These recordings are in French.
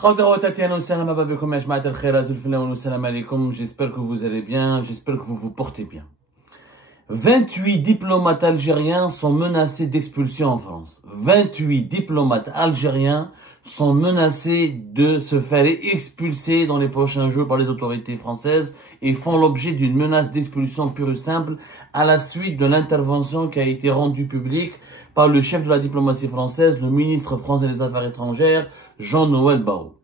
J'espère que vous allez bien, j'espère que vous vous portez bien. 28 diplomates algériens sont menacés d'expulsion en France. 28 diplomates algériens sont menacés de se faire expulser dans les prochains jours par les autorités françaises et font l'objet d'une menace d'expulsion pure et simple à la suite de l'intervention qui a été rendue publique par le chef de la diplomatie française, le ministre français des Affaires étrangères, Jean-Noël Barrot.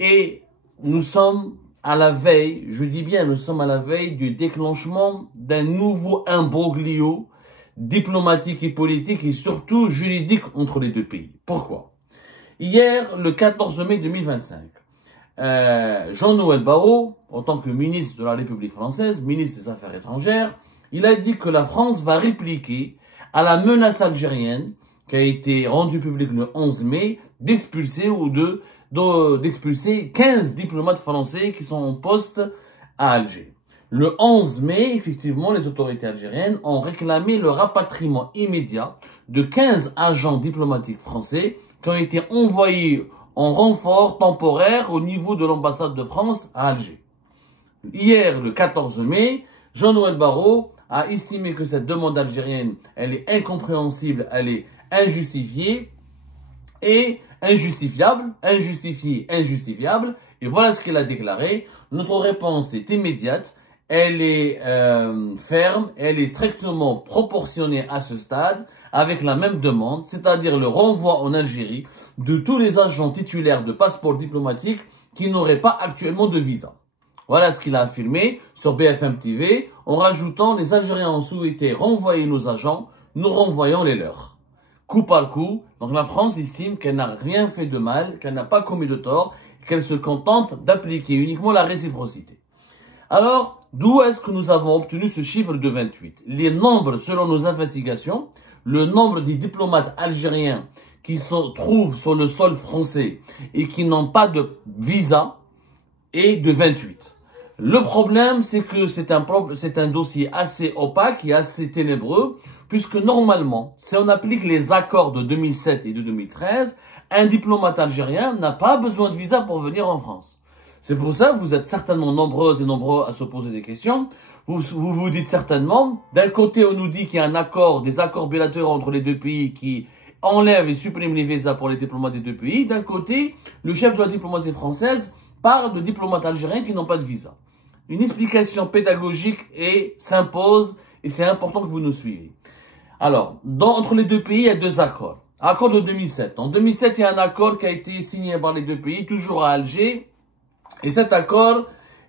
Et nous sommes à la veille, je dis bien, nous sommes à la veille du déclenchement d'un nouveau imbroglio diplomatique et politique et surtout juridique entre les deux pays. Pourquoi? Hier, le 14 mai 2025, Jean-Noël Barrot, en tant que ministre de la République française, ministre des Affaires étrangères, il a dit que la France va répliquer à la menace algérienne qui a été rendue publique le 11 mai d'expulser ou d'expulser 15 diplomates français qui sont en poste à Alger. Le 11 mai, effectivement, les autorités algériennes ont réclamé le rapatriement immédiat de 15 agents diplomatiques français qui ont été envoyés en renfort temporaire au niveau de l'ambassade de France à Alger. Hier, le 14 mai, Jean-Noël Barrot a estimé que cette demande algérienne, elle est incompréhensible, elle est injustifiée et injustifiable, injustifiable. Et voilà ce qu'il a déclaré. Notre réponse est immédiate, elle est ferme, elle est strictement proportionnée à ce stade avec la même demande, c'est-à-dire le renvoi en Algérie de tous les agents titulaires de passeports diplomatiques qui n'auraient pas actuellement de visa. Voilà ce qu'il a affirmé sur BFM TV en rajoutant: les Algériens ont souhaité renvoyer nos agents, nous renvoyons les leurs. Coup par coup, donc la France estime qu'elle n'a rien fait de mal, qu'elle n'a pas commis de tort, qu'elle se contente d'appliquer uniquement la réciprocité. Alors, d'où est-ce que nous avons obtenu ce chiffre de 28? Les nombres, selon nos investigations, le nombre des diplomates algériens qui se trouvent sur le sol français et qui n'ont pas de visa est de 28. Le problème, c'est que c'est un dossier assez opaque et assez ténébreux, puisque normalement, si on applique les accords de 2007 et de 2013, un diplomate algérien n'a pas besoin de visa pour venir en France. C'est pour ça que vous êtes certainement nombreuses et nombreux à se poser des questions. Vous vous dites certainement, d'un côté on nous dit qu'il y a un accord, des accords bilatéraux entre les deux pays qui enlèvent et suppriment les visas pour les diplomates des deux pays. D'un côté, le chef de la diplomatie française parle de diplomates algériens qui n'ont pas de visa. Une explication pédagogique s'impose et c'est important que vous nous suiviez. Alors, entre les deux pays, il y a deux accords. Accord de 2007. En 2007, il y a un accord qui a été signé par les deux pays, toujours à Alger. Et cet accord,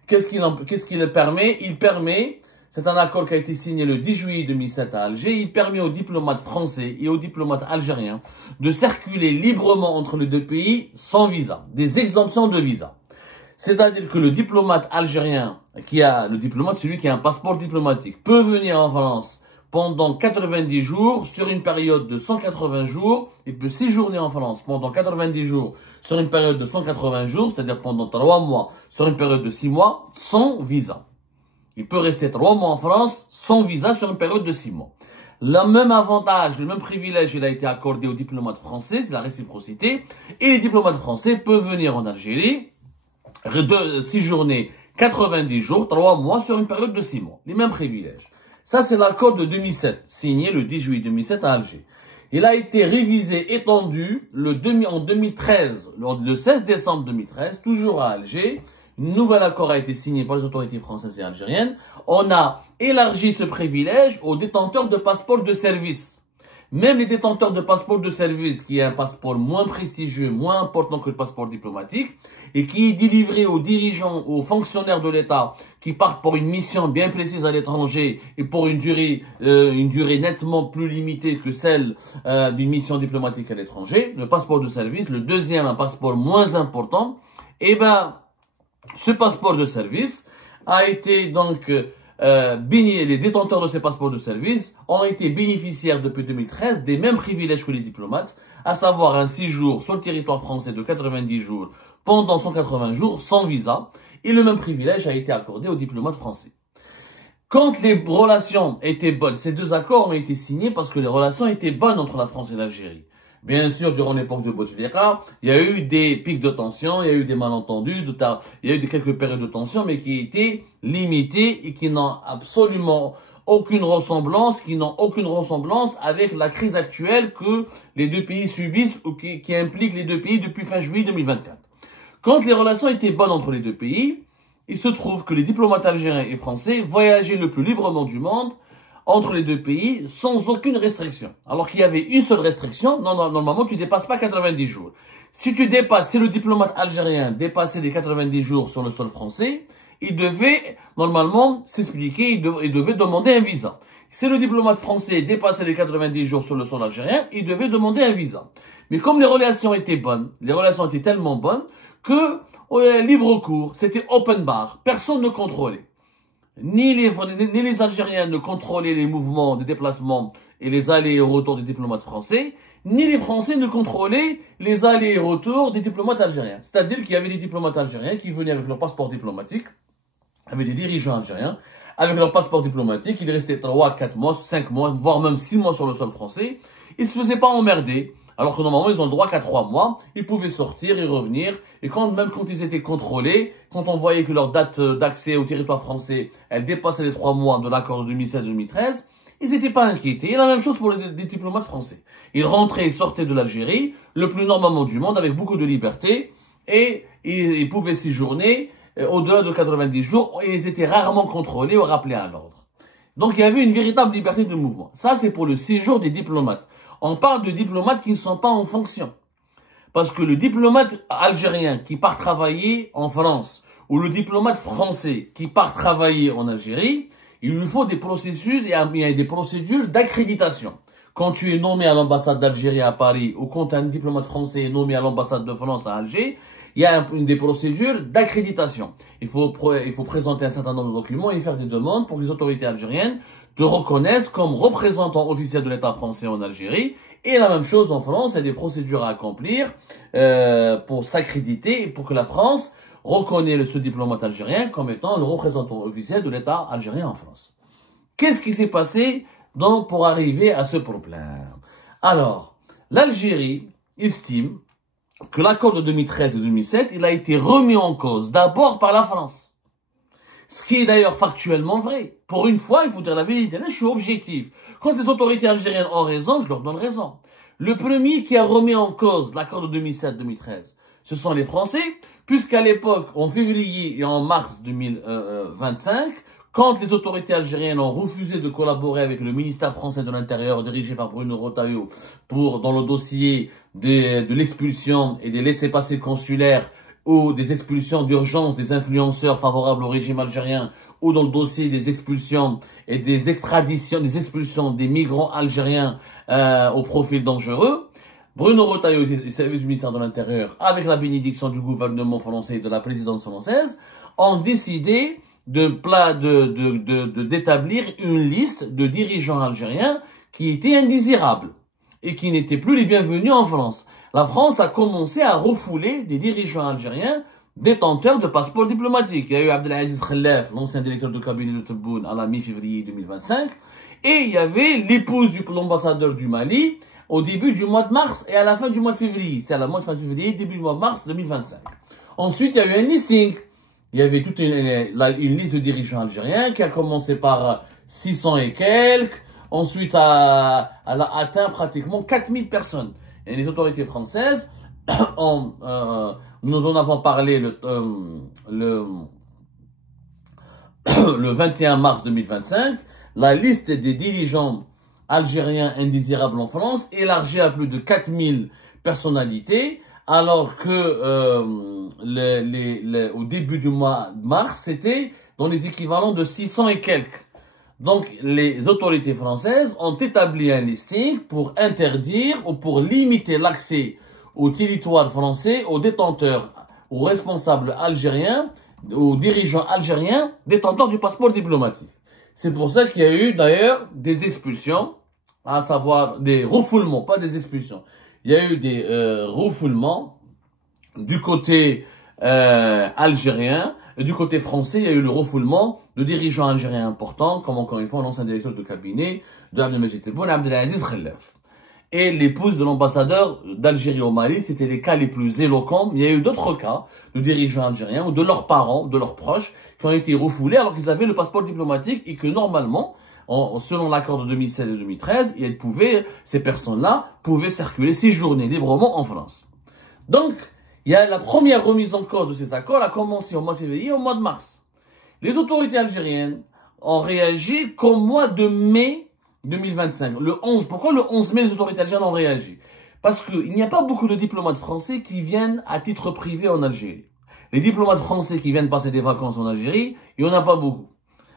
qu'est-ce qu'il permet? C'est un accord qui a été signé le 10 juillet 2007 à Alger. Il permet aux diplomates français et aux diplomates algériens de circuler librement entre les deux pays sans visa. Des exemptions de visa. C'est-à-dire que le diplomate algérien, celui qui a un passeport diplomatique, peut venir en France pendant 90 jours sur une période de 180 jours. Il peut séjourner en France pendant 90 jours sur une période de 180 jours, c'est-à-dire pendant 3 mois sur une période de 6 mois, sans visa. Il peut rester 3 mois en France sans visa sur une période de 6 mois. Le même avantage, le même privilège, il a été accordé aux diplomates français, c'est la réciprocité. Et les diplomates français peuvent venir en Algérie, séjourner 90 jours, 3 mois sur une période de 6 mois. Les mêmes privilèges. Ça, c'est l'accord de 2007, signé le 10 juillet 2007 à Alger. Il a été révisé, étendu en 2013, le 16 décembre 2013, toujours à Alger. Un nouvel accord a été signé par les autorités françaises et algériennes. On a élargi ce privilège aux détenteurs de passeports de service. Même les détenteurs de passeports de service, qui est un passeport moins prestigieux, moins important que le passeport diplomatique, et qui est délivré aux dirigeants, aux fonctionnaires de l'État, qui partent pour une mission bien précise à l'étranger et pour une durée nettement plus limitée que celle d'une mission diplomatique à l'étranger, le passeport de service, le deuxième, un passeport moins important, ce passeport de service a été donc les détenteurs de ces passeports de service ont été bénéficiaires depuis 2013 des mêmes privilèges que les diplomates, à savoir un séjour sur le territoire français de 90 jours pendant 180 jours sans visa, et le même privilège a été accordé aux diplomates français. Quand les relations étaient bonnes, ces deux accords ont été signés parce que les relations étaient bonnes entre la France et l'Algérie. Bien sûr, durant l'époque de Bouteflika, il y a eu des pics de tension, il y a eu des malentendus, il y a eu quelques périodes de tension, mais qui étaient limitées et qui n'ont absolument aucune ressemblance, avec la crise actuelle que les deux pays subissent ou qui implique les deux pays depuis fin juillet 2024. Quand les relations étaient bonnes entre les deux pays, il se trouve que les diplomates algériens et français voyageaient le plus librement du monde entre les deux pays sans aucune restriction. Alors qu'il y avait une seule restriction, normalement tu ne dépasses pas 90 jours. Si le diplomate algérien dépassait les 90 jours sur le sol français, il devait normalement s'expliquer, il devait demander un visa. Si le diplomate français dépassait les 90 jours sur le sol algérien, il devait demander un visa. Mais comme les relations étaient bonnes, les relations étaient tellement bonnes que libre cours, c'était open bar, personne ne contrôlait. Ni les Algériens ne contrôlaient les mouvements de déplacement et les allers et retours des diplomates français, ni les Français ne contrôlaient les allers et retours des diplomates algériens. C'est-à-dire qu'il y avait des diplomates algériens qui venaient avec leur passeport diplomatique, avec des dirigeants algériens, avec leur passeport diplomatique, ils restaient 3, 4 mois, 5 mois, voire même 6 mois sur le sol français. Ils se faisaient pas emmerder. Alors que normalement, ils ont le droit qu'à 3 mois, ils pouvaient sortir et revenir. Et même quand ils étaient contrôlés, quand on voyait que leur date d'accès au territoire français, elle dépassait les 3 mois de l'accord de 2016-2013, ils n'étaient pas inquiétés. Et la même chose pour les diplomates français. Ils rentraient et sortaient de l'Algérie, le plus normalement du monde, avec beaucoup de liberté, et ils pouvaient séjourner au-delà de 90 jours, et ils étaient rarement contrôlés ou rappelés à l'ordre. Donc il y avait une véritable liberté de mouvement. Ça, c'est pour le séjour des diplomates. On parle de diplomates qui ne sont pas en fonction. Parce que le diplomate algérien qui part travailler en France, ou le diplomate français qui part travailler en Algérie, il lui faut des processus et il y a des procédures d'accréditation. Quand tu es nommé à l'ambassade d'Algérie à Paris, ou quand un diplomate français est nommé à l'ambassade de France à Alger, il y a des procédures d'accréditation. Il faut présenter un certain nombre de documents et faire des demandes pour que les autorités algériennes te reconnaissent comme représentant officiel de l'État français en Algérie. Et la même chose en France, il y a des procédures à accomplir pour s'accréditer et pour que la France reconnaisse ce diplomate algérien comme étant le représentant officiel de l'État algérien en France. Qu'est-ce qui s'est passé pour arriver à ce problème? Alors, l'Algérie estime que l'accord de 2013 et 2007, il a été remis en cause d'abord par la France. Ce qui est d'ailleurs factuellement vrai. Pour une fois, il faut dire la vérité. Là, je suis objectif. Quand les autorités algériennes ont raison, je leur donne raison. Le premier qui a remis en cause l'accord de 2007-2013, ce sont les Français, puisqu'à l'époque, en février et en mars 2025, quand les autorités algériennes ont refusé de collaborer avec le ministère français de l'Intérieur dirigé par Bruno Retailleau dans le dossier de l'expulsion et des laissez-passer consulaires ou des expulsions d'urgence des influenceurs favorables au régime algérien, ou dans le dossier des expulsions et des extraditions, des expulsions des migrants algériens au profil dangereux, Bruno Retailleau et les services du ministère de l'Intérieur, avec la bénédiction du gouvernement français et de la présidence française, ont décidé d'établir une liste de dirigeants algériens qui étaient indésirables et qui n'étaient plus les bienvenus en France. La France a commencé à refouler des dirigeants algériens détenteurs de passeports diplomatiques. Il y a eu Abdelaziz Khelef, l'ancien directeur de cabinet de Tebboune, à la mi-février 2025. Et il y avait l'épouse de l'ambassadeur du Mali au début du mois de mars et à la fin du mois de février. C'était à la fin de février, début du mois de mars 2025. Ensuite, il y a eu un listing. Il y avait toute une liste de dirigeants algériens qui a commencé par 600 et quelques. Ensuite, elle a atteint pratiquement 4000 personnes. Et les autorités françaises, nous en avons parlé le 21 mars 2025, la liste des dirigeants algériens indésirables en France élargie à plus de 4000 personnalités, alors que au début du mois de mars, c'était dans les équivalents de 600 et quelques. Donc, les autorités françaises ont établi un listing pour interdire ou pour limiter l'accès au territoire français aux détenteurs, aux responsables algériens, aux dirigeants algériens détenteurs du passeport diplomatique. C'est pour ça qu'il y a eu d'ailleurs des expulsions, à savoir des refoulements, pas des expulsions. Il y a eu des refoulements du côté algérien. Et du côté français, il y a eu le refoulement de dirigeants algériens importants, comme encore une fois l'ancien directeur de cabinet de Abdelmajid Tebboune, Abdelaziz Khelef. et l'épouse de l'ambassadeur d'Algérie au Mali. C'était les cas les plus éloquents. Mais il y a eu d'autres cas de dirigeants algériens ou de leurs parents, de leurs proches, qui ont été refoulés alors qu'ils avaient le passeport diplomatique et que normalement, selon l'accord de 2016 et 2013, ces personnes-là pouvaient circuler, séjourner librement en France. Donc, il y a la première remise en cause de ces accords a commencé au mois de février et au mois de mars. Les autorités algériennes ont réagi qu'au mois de mai 2025. Pourquoi le 11 mai les autorités algériennes ont réagi? Parce qu'il n'y a pas beaucoup de diplomates français qui viennent à titre privé en Algérie. Les diplomates français qui viennent passer des vacances en Algérie, il n'y en a pas beaucoup.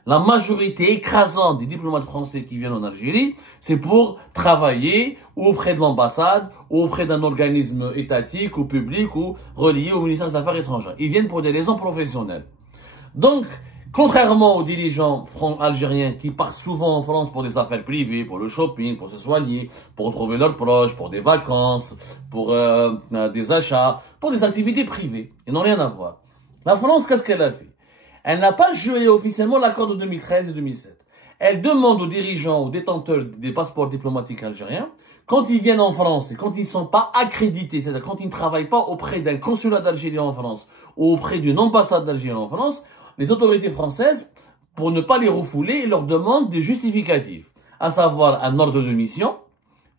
La majorité écrasante des diplomates français qui viennent en Algérie, c'est pour travailler ou auprès de l'ambassade, ou auprès d'un organisme étatique ou public ou relié au ministère des Affaires étrangères. Ils viennent pour des raisons professionnelles. Donc, contrairement aux dirigeants algériens qui partent souvent en France pour des affaires privées, pour le shopping, pour se soigner, pour retrouver leurs proches, pour des vacances, pour des achats, pour des activités privées, ils n'ont rien à voir. La France, qu'est-ce qu'elle a fait? Elle n'a pas gelé officiellement l'accord de 2013 et 2007. Elle demande aux dirigeants, aux détenteurs des passeports diplomatiques algériens, quand ils viennent en France et quand ils ne sont pas accrédités, c'est-à-dire quand ils ne travaillent pas auprès d'un consulat d'Algérie en France ou auprès d'une ambassade d'Algérie en France, les autorités françaises, pour ne pas les refouler, leur demandent des justificatifs, à savoir un ordre de mission,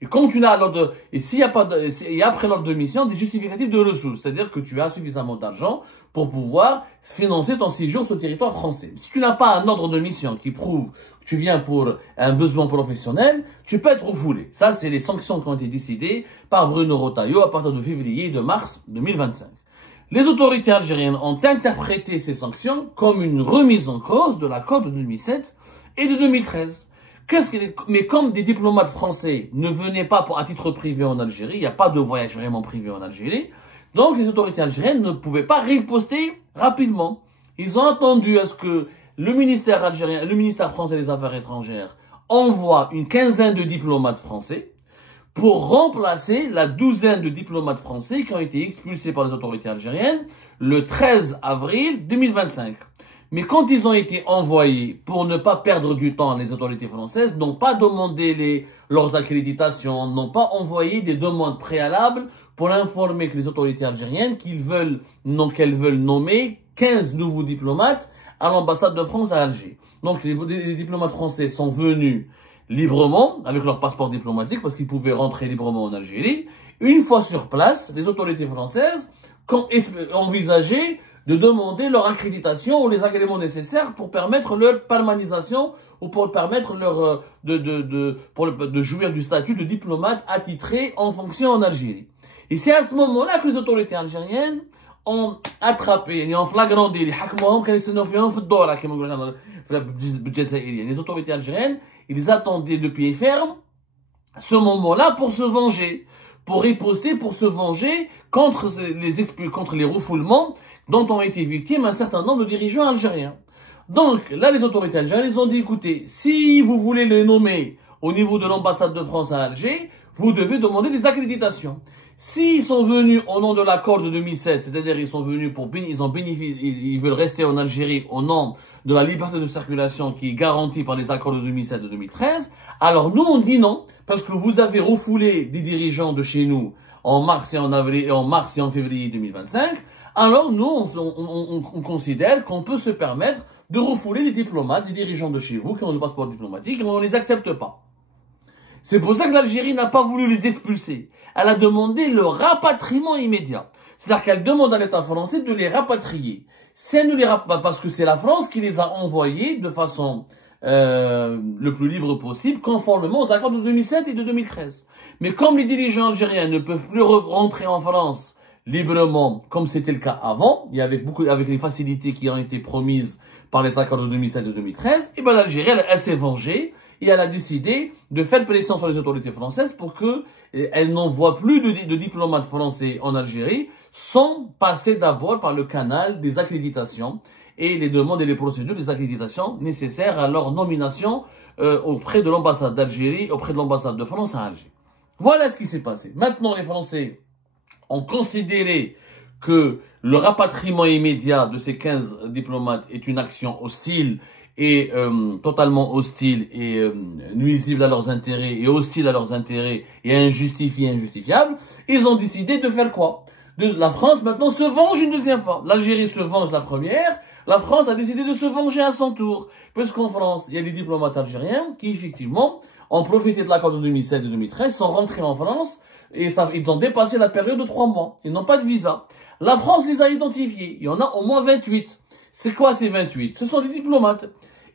et quand tu as l'ordre et après l'ordre de mission, des justificatifs de ressources, c'est-à-dire que tu as suffisamment d'argent pour pouvoir financer ton séjour sur le territoire français. Si tu n'as pas un ordre de mission qui prouve que tu viens pour un besoin professionnel, tu peux être refoulé. Ça, c'est les sanctions qui ont été décidées par Bruno Retailleau à partir de février et de mars 2025. Les autorités algériennes ont interprété ces sanctions comme une remise en cause de l'accord de 2007 et de 2013. Mais comme des diplomates français ne venaient pas à titre privé en Algérie, il n'y a pas de voyage vraiment privé en Algérie, donc les autorités algériennes ne pouvaient pas riposter rapidement. Ils ont attendu à ce que le ministère algérien, le ministère français des Affaires étrangères envoie une quinzaine de diplomates français pour remplacer la douzaine de diplomates français qui ont été expulsés par les autorités algériennes le 13 avril 2025. Mais quand ils ont été envoyés, pour ne pas perdre du temps, les autorités françaises n'ont pas demandé leurs accréditations, n'ont pas envoyé des demandes préalables pour informer que les autorités algériennes qu'elles veulent nommer 15 nouveaux diplomates à l'ambassade de France à Alger. Donc les diplomates français sont venus librement, avec leur passeport diplomatique, parce qu'ils pouvaient rentrer librement en Algérie. Une fois sur place, les autorités françaises ont envisagé de demander leur accréditation ou les agréments nécessaires pour permettre leur permanisation ou pour permettre de jouir du statut de diplomate attitré en fonction en Algérie. Et c'est à ce moment-là que les autorités algériennes ont attrapé, en flagrant délit, les autorités algériennes, ils attendaient de pied ferme ce moment-là pour se venger, pour riposter, pour se venger contre les refoulements dont ont été victimes un certain nombre de dirigeants algériens. Donc, là, les autorités algériennes, ils ont dit, écoutez, si vous voulez les nommer au niveau de l'ambassade de France à Alger, vous devez demander des accréditations. S'ils sont venus au nom de l'accord de 2007, c'est-à-dire ils sont venus ils veulent rester en Algérie au nom de la liberté de circulation qui est garantie par les accords de 2007 et de 2013, alors nous on dit non, parce que vous avez refoulé des dirigeants de chez nous en mars et en février 2025, alors nous on considère qu'on peut se permettre de refouler des diplomates, des dirigeants de chez vous qui ont le passeport diplomatique et on ne les accepte pas. C'est pour ça que l'Algérie n'a pas voulu les expulser. Elle a demandé le rapatriement immédiat. C'est-à-dire qu'elle demande à l'État français de les rapatrier. Si elle ne les pas parce que c'est la France qui les a envoyés de façon le plus libre possible, conformément aux accords de 2007 et de 2013. Mais comme les dirigeants algériens ne peuvent plus rentrer en France librement, comme c'était le cas avant, et avec les facilités qui ont été promises par les accords de 2007 et de 2013, et ben l'Algérie, elle s'est vengée. Et elle a décidé de faire pression sur les autorités françaises pour qu'elles n'envoient plus de diplomates français en Algérie sans passer d'abord par le canal des accréditations et les demandes et les procédures des accréditations nécessaires à leur nomination auprès de l'ambassade d'Algérie, auprès de l'ambassade de France à Alger. Voilà ce qui s'est passé. Maintenant, les Français ont considéré que le rapatriement immédiat de ces 15 diplomates est une action hostile est totalement hostile et nuisible à leurs intérêts et hostile à leurs intérêts et injustifié, injustifiable, ils ont décidé de faire quoi? La France maintenant se venge une deuxième fois. L'Algérie se venge la première, la France a décidé de se venger à son tour. Parce qu'en France, il y a des diplomates algériens qui effectivement ont profité de l'accord de 2007 et 2013, sont rentrés en France et ils ont dépassé la période de 3 mois. Ils n'ont pas de visa. La France les a identifiés. Il y en a au moins 28. C'est quoi ces 28? Ce sont des diplomates.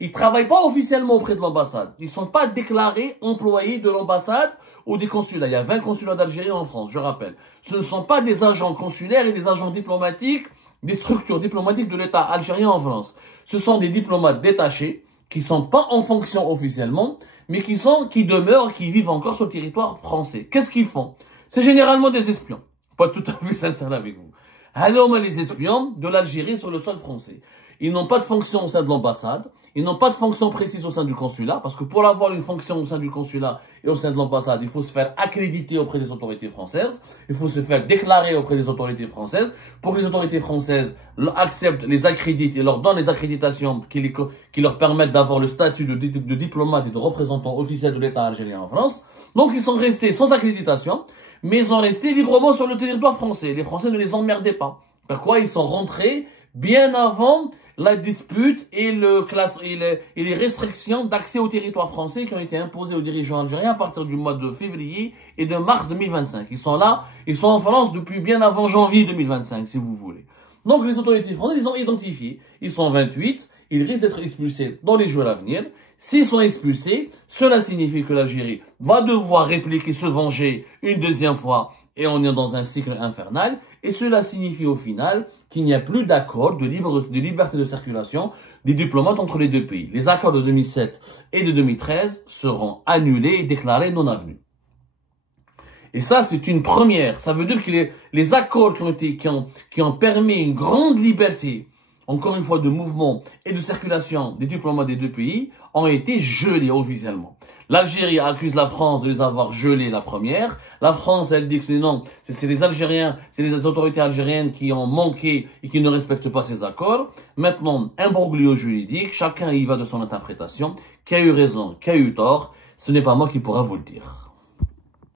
Ils travaillent pas officiellement auprès de l'ambassade. Ils sont pas déclarés employés de l'ambassade ou des consulats. Il y a 20 consulats d'Algérie en France, je rappelle. Ce ne sont pas des agents consulaires et des agents diplomatiques, des structures diplomatiques de l'État algérien en France. Ce sont des diplomates détachés qui sont pas en fonction officiellement, mais qui demeurent, qui vivent encore sur le territoire français. Qu'est-ce qu'ils font? C'est généralement des espions. Pas tout à fait sincère avec vous. Alors, les espions de l'Algérie sur le sol français. Ils n'ont pas de fonction au sein de l'ambassade. Ils n'ont pas de fonction précise au sein du consulat. Parce que pour avoir une fonction au sein du consulat et au sein de l'ambassade, il faut se faire accréditer auprès des autorités françaises. Il faut se faire déclarer auprès des autorités françaises. Pour que les autorités françaises acceptent, les accréditent et leur donnent les accréditations qui leur permettent d'avoir le statut de diplomate et de représentant officiel de l'État algérien en France. Donc, ils sont restés sans accréditation. Mais ils sont restés librement sur le territoire français. Les Français ne les emmerdaient pas. Pourquoi? Ils sont rentrés bien avant la dispute et les restrictions d'accès au territoire français qui ont été imposées aux dirigeants algériens à partir du mois de février et de mars 2025. Ils sont là, ils sont en France depuis bien avant janvier 2025, si vous voulez. Donc les autorités françaises, ils ont identifié. Ils sont 28, ils risquent d'être expulsés dans les jours à venir. S'ils sont expulsés, cela signifie que l'Algérie va devoir répliquer, se venger une deuxième fois et on est dans un cycle infernal. Et cela signifie au final qu'il n'y a plus d'accord de liberté de circulation des diplomates entre les deux pays. Les accords de 2007 et de 2013 seront annulés et déclarés non avenus. Et ça, c'est une première. Ça veut dire que les accords qui ont permis une grande liberté, encore une fois, de mouvement et de circulation des diplomates des deux pays, ont été gelés officiellement. L'Algérie accuse la France de les avoir gelés la première. La France, elle dit que non, c'est les Algériens, c'est les autorités algériennes qui ont manqué et qui ne respectent pas ces accords. Maintenant, imbroglio juridique, chacun y va de son interprétation. Qui a eu raison, qui a eu tort, ce n'est pas moi qui pourra vous le dire.